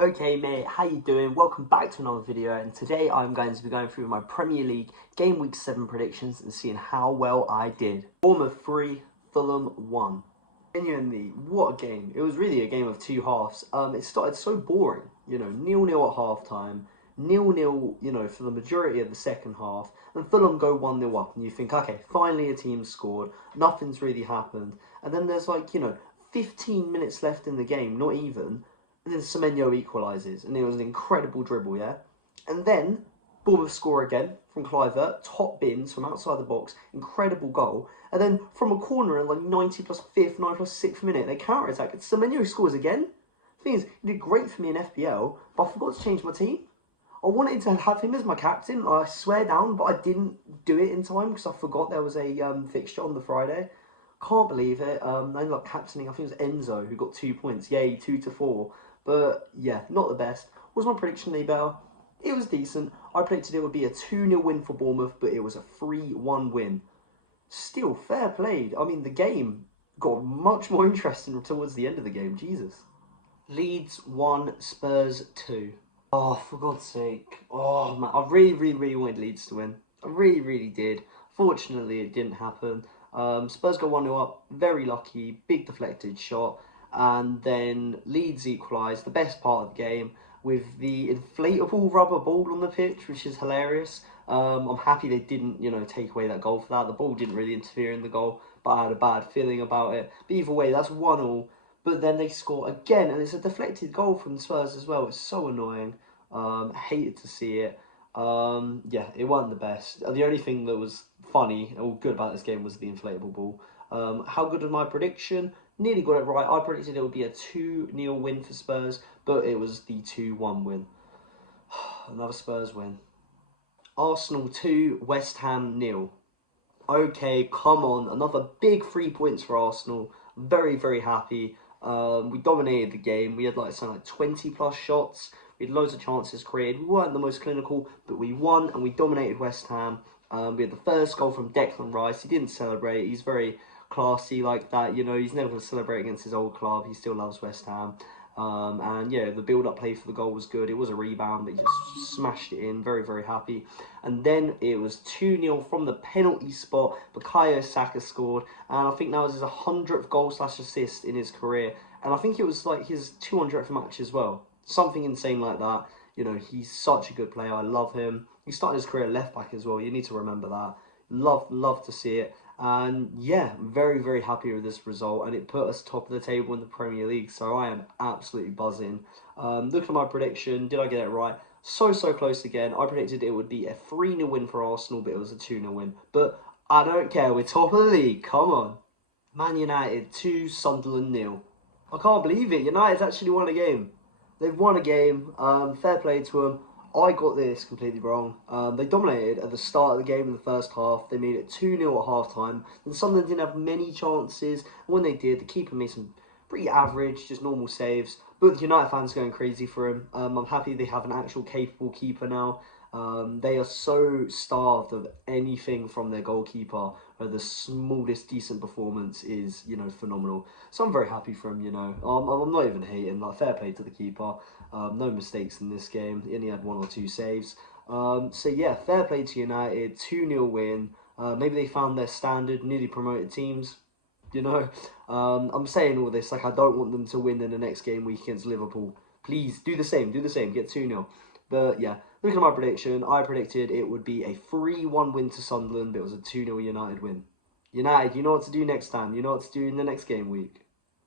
Okay mate, how you doing? Welcome back to another video, and today I'm going to be going through my Premier League Game Week 7 predictions and seeing how well I did. Bournemouth 3, Fulham 1. Genuinely, what a game. It was really a game of two halves. It started so boring, 0-0 at half-time, 0-0, for the majority of the second half, and Fulham go 1-0 up, and you think, okay, finally a team scored, nothing's really happened, and then there's 15 minutes left in the game, not even, and then Semenyo equalises, and it was an incredible dribble, yeah? And then Bournemouth score again from Kluivert, top bins from outside the box, incredible goal. And then from a corner in 90 plus 5th, 9 plus 6th minute, they counter attack. Semenyo scores again. The thing is, he did great for me in FPL, but I forgot to change my team. I wanted to have him as my captain, I swear down, but I didn't do it in time because I forgot there was a fixture on the Friday. Can't believe it. I ended up captaining, I think it was Enzo, who got 2 points. Yay, 2-4. But yeah, not the best. Was my prediction any better? It was decent. I predicted it would be a 2-0 win for Bournemouth, but it was a 3-1 win. Still, fair played. I mean, the game got much more interesting towards the end of the game. Jesus. Leeds 1, Spurs 2. Oh, for God's sake. Oh, man. I really wanted Leeds to win. I really did. Fortunately, it didn't happen. Spurs go 1-0 up. Very lucky. Big deflected shot. And then Leeds equalised, the best part of the game, with the inflatable rubber ball on the pitch, which is hilarious. I'm happy they didn't, take away that goal for that. The ball didn't really interfere in the goal, but I had a bad feeling about it. But either way, that's 1-1. But then they score again, and it's a deflected goal from the Spurs as well. It's so annoying. Hated to see it. Yeah, it wasn't the best. The only thing that was funny or good about this game was the inflatable ball. How good was my prediction? Nearly got it right. I predicted it would be a 2-0 win for Spurs, but it was the 2-1 win. Another Spurs win. Arsenal 2, West Ham 0. Okay, come on. Another big 3 points for Arsenal. Very happy. We dominated the game. We had something like 20 plus shots. We had loads of chances created. We weren't the most clinical, but we won and we dominated West Ham. We had the first goal from Declan Rice. He didn't celebrate. He's very classy like that. He's never going to celebrate against his old club. He still loves West Ham. And yeah, the build-up play for the goal was good. It was a rebound, but he just smashed it in. Very happy. And then it was 2-0 from the penalty spot. Bukayo Saka scored, and I think that was his 100th goal/assist in his career. And I think it was his 200th match as well. Something insane like that. He's such a good player. I love him. He started his career left back as well. You need to remember that. Love to see it. And yeah, very happy with this result, and it put us top of the table in the Premier League, so I am absolutely buzzing. Look at my prediction. Did I get it right? So close again. I predicted it would be a 3-0 win for Arsenal, but it was a 2-0 win. But I don't care. We're top of the league. Come on. Man United 2, Sunderland 0. I can't believe it. United's actually won a game. They've won a game. Fair play to them. I got this completely wrong. They dominated at the start of the game in the first half. They made it 2-0 at half-time. And Sunderland didn't have many chances. And when they did, the keeper made some pretty average, just normal saves. But the United fans are going crazy for him. I'm happy they have an actual capable keeper now. They are so starved of anything from their goalkeeper. The smallest decent performance is, phenomenal. So I'm very happy for him, I'm not even hating. Fair play to the keeper. No mistakes in this game. He only had 1 or 2 saves. So yeah, fair play to United. 2-0 win. Maybe they found their standard, newly promoted teams. I'm saying all this I don't want them to win in the next game week against Liverpool. Please do the same. Get 2-0. But yeah, look at my prediction. I predicted it would be a 3-1 win to Sunderland, but it was a 2-0 United win. United, you know what to do next time. You know what to do in the next game week.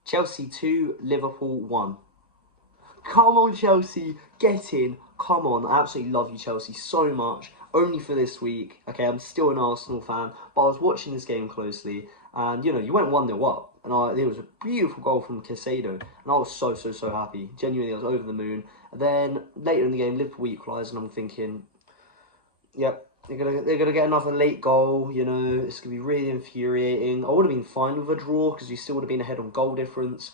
Chelsea 2, Liverpool 1. Come on, Chelsea. Get in. Come on. I absolutely love you, Chelsea, so much. Only for this week. Okay, I'm still an Arsenal fan, but I was watching this game closely. And, you went 1-0 up. And it was a beautiful goal from Caicedo. And I was so happy. Genuinely, I was over the moon. And then, later in the game, Liverpool equalised. And I'm thinking, yep, they're gonna get another late goal. It's going to be really infuriating. I would have been fine with a draw because we still would have been ahead on goal difference.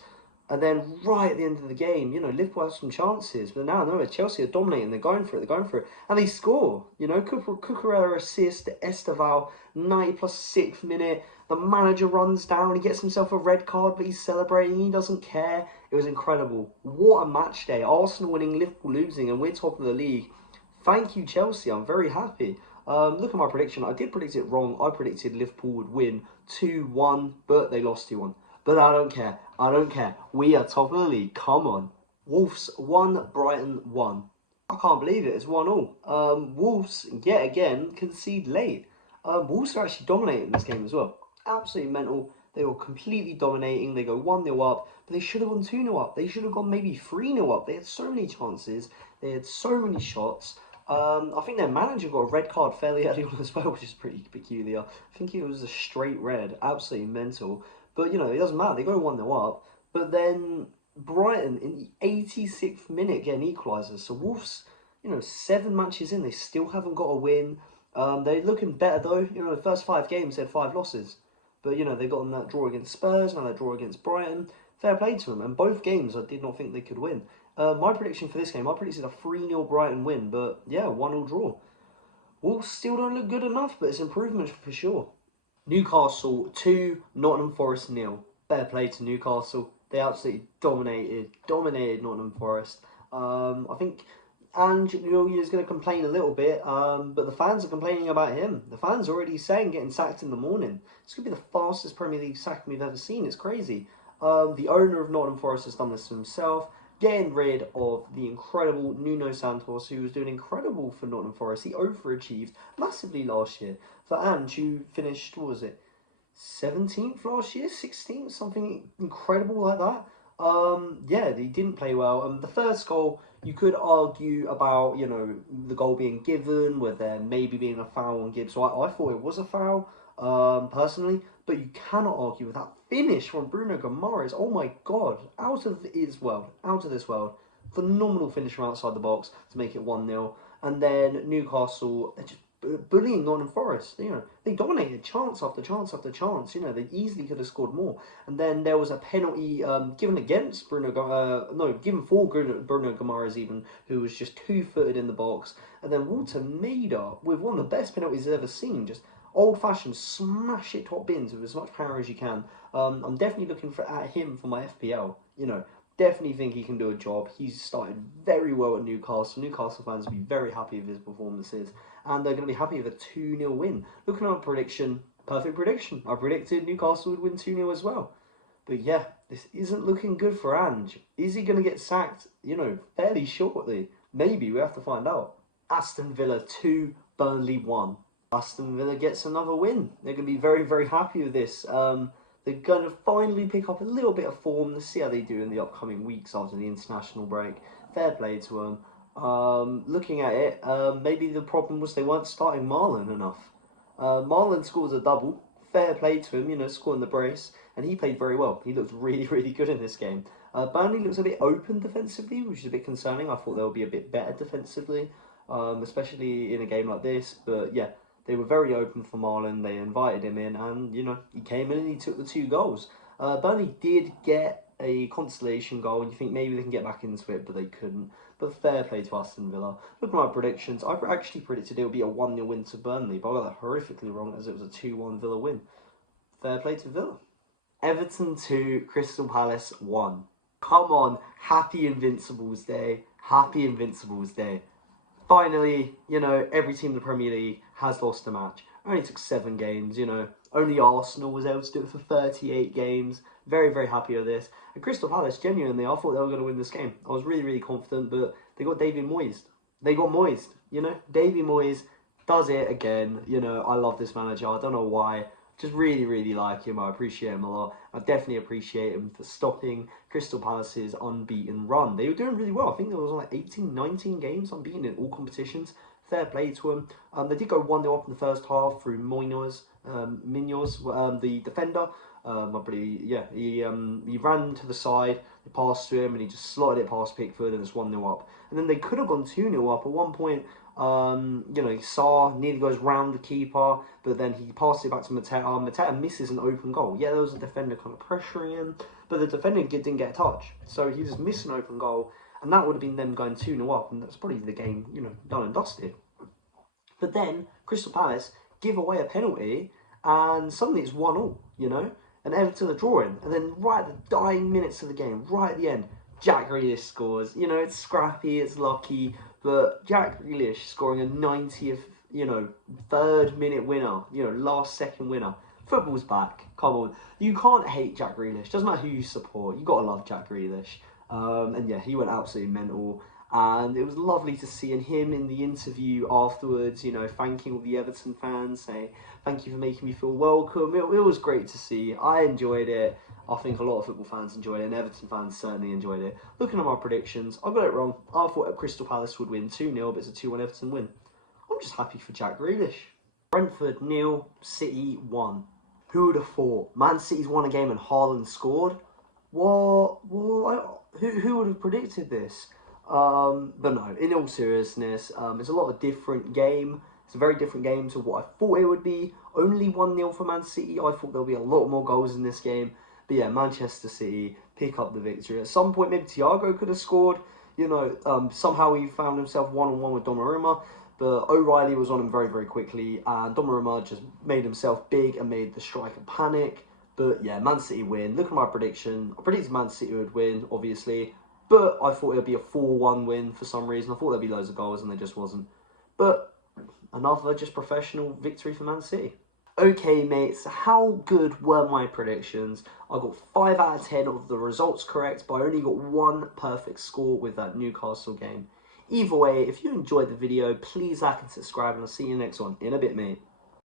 And then right at the end of the game, Liverpool have some chances. But now, no, Chelsea are dominating. They're going for it. And they score. Cucurella assist to Esteval, 90 plus 6th minute. The manager runs down. He gets himself a red card, but he's celebrating. He doesn't care. It was incredible. What a match day. Arsenal winning, Liverpool losing, and we're top of the league. Thank you, Chelsea. I'm very happy. Look at my prediction. I did predict it wrong. I predicted Liverpool would win 2-1, but they lost 2-1. But I don't care. I don't care. We are top of the league. Come on. Wolves 1, Brighton 1. I can't believe it. It's 1-1. Wolves, yet again, concede late. Wolves are actually dominating this game as well. Absolutely mental. They were completely dominating. They go 1-0 up, but they should have gone 2-0 up. They should have gone maybe 3-0 up. They had so many chances. They had so many shots. I think their manager got a red card fairly early on as well, which is pretty peculiar. I think it was a straight red. Absolutely mental. But, you know, it doesn't matter. They go 1-0 up. But then Brighton, in the 86th minute, get an equaliser. So Wolves, you know, 7 matches in, they still haven't got a win. They're looking better, though. You know, the first 5 games, they had 5 losses. But, you know, they got on that draw against Spurs, now that draw against Brighton. Fair play to them. And both games, I did not think they could win. My prediction for this game, I predicted a 3-0 Brighton win. But, yeah, 1-0 draw. Wolves still don't look good enough, but it's improvement for sure. Newcastle 2, Nottingham Forest 0. Fair play to Newcastle. They absolutely dominated Nottingham Forest. I think Ange is going to complain a little bit, but the fans are complaining about him. The fans are already saying getting sacked in the morning. It's going to be the fastest Premier League sack we've ever seen. It's crazy. The owner of Nottingham Forest has done this to himself, getting rid of the incredible Nuno Santos, who was doing incredible for Nottingham Forest. He overachieved massively last year. For Ange, who finished, what was it, 17th last year, 16th, something incredible like that. Yeah, he didn't play well. The first goal, you could argue about, you know, the goal being given, with there maybe being a foul on Gibbs. So I thought it was a foul, personally, but you cannot argue with that finish from Bruno Guimaraes. Oh my God, out of this world. Phenomenal finish from outside the box to make it 1-0. And then Newcastle, they're just bullying Nottingham Forest. You know, they dominated chance after chance after chance. You know, they easily could have scored more. And then there was a penalty given against given for Bruno Guimaraes even, who was just 2-footed in the box. And then Walter Maida, with one of the best penalties I've ever seen, just old-fashioned, smash it top bins with as much power as you can. I'm definitely looking at him for my FPL. You know, definitely think he can do a job. He's started very well at Newcastle. Newcastle fans will be very happy with his performances, and they're going to be happy with a 2-0 win. Looking at my prediction, perfect prediction. I predicted Newcastle would win 2-0 as well. But yeah, this isn't looking good for Ange. Is he going to get sacked, you know, fairly shortly? Maybe, we have to find out. Aston Villa 2, Burnley 1. Aston Villa gets another win. They're going to be very, very happy with this. They're going to finally pick up a little bit of form. Let's see how they do in the upcoming weeks after the international break. Fair play to them. Looking at it, maybe the problem was they weren't starting Marlon enough. Marlon scores a double. Fair play to him, you know, scoring the brace. And he played very well. He looked really, really good in this game. Burnley looks a bit open defensively, which is a bit concerning. I thought they would be a bit better defensively, especially in a game like this. But yeah, they were very open for Marlon. They invited him in, and, you know, he came in and he took the 2 goals. Burnley did get a consolation goal, and you think maybe they can get back into it, but they couldn't. But fair play to Aston Villa. Look at my predictions. I actually predicted it would be a 1-0 win to Burnley, but I got that horrifically wrong, as it was a 2-1 Villa win. Fair play to Villa. Everton 2, Crystal Palace 1. Come on, happy Invincibles Day. Happy Invincibles Day. Finally, you know, every team in the Premier League has lost a match. It only took 7 games, you know. Only Arsenal was able to do it for 38 games. Very, very happy with this. And Crystal Palace, genuinely, I thought they were going to win this game. I was really, really confident, but they got David Moyes. They got Moyes, you know. David Moyes does it again. You know, I love this manager. I don't know why. Just really, really like him. I appreciate him a lot. I definitely appreciate him for stopping Crystal Palace's unbeaten run. They were doing really well. I think there was like 18, 19 games unbeaten in all competitions. Fair play to them. They did go 1-0 up in the first half through Munoz, the defender. He ran to the side, they passed to him, and he just slotted it past Pickford, and it's 1-0 up. And then they could have gone 2-0 up at one point. You know, Sarr nearly goes round the keeper, but then he passes it back to Mateta. Mateta misses an open goal. Yeah, there was a defender kind of pressuring him, but the defender didn't get a touch. So he just missed an open goal, and that would have been them going 2-0 up, and that's probably the game, you know, done and dusted. But then Crystal Palace give away a penalty, and suddenly it's 1-1, you know? and Everton are drawing. And then right at the dying minutes of the game, right at the end, Jack Grealish scores. You know, it's scrappy, it's lucky, but Jack Grealish scoring a 90th, you know, 3rd minute winner, you know, last second winner. Football's back. Come on. You can't hate Jack Grealish. Doesn't matter who you support. You gotta love Jack Grealish. And yeah, he went absolutely mental. And it was lovely to see him in the interview afterwards, you know, thanking all the Everton fans, saying, thank you for making me feel welcome. It was great to see. I enjoyed it. I think a lot of football fans enjoyed it, and Everton fans certainly enjoyed it. Looking at my predictions, I got it wrong. I thought Crystal Palace would win 2-0, but it's a 2-1 Everton win. I'm just happy for Jack Grealish. Brentford 0, City 1. Who would have thought? Man City's won a game and Haaland scored? What? Who would have predicted this? But no, in all seriousness, it's a lot of a different game. It's a very different game to what I thought it would be. Only 1-0 for Man City. I thought there'll be a lot more goals in this game. But yeah, Manchester City pick up the victory. At some point, maybe Thiago could have scored. You know, somehow he found himself one-on-one with Donnarumma. But O'Reilly was on him very, very quickly. And Donnarumma just made himself big and made the striker panic. But yeah, Man City win. Look at my prediction. I predicted Man City would win, obviously. But I thought it would be a 4-1 win for some reason. I thought there'd be loads of goals and there just wasn't. But another just professional victory for Man City. Okay, mates, how good were my predictions? I got 5 out of 10 of the results correct, but I only got 1 perfect score with that Newcastle game. Either way, if you enjoyed the video, please like and subscribe, and I'll see you next one in a bit, mate.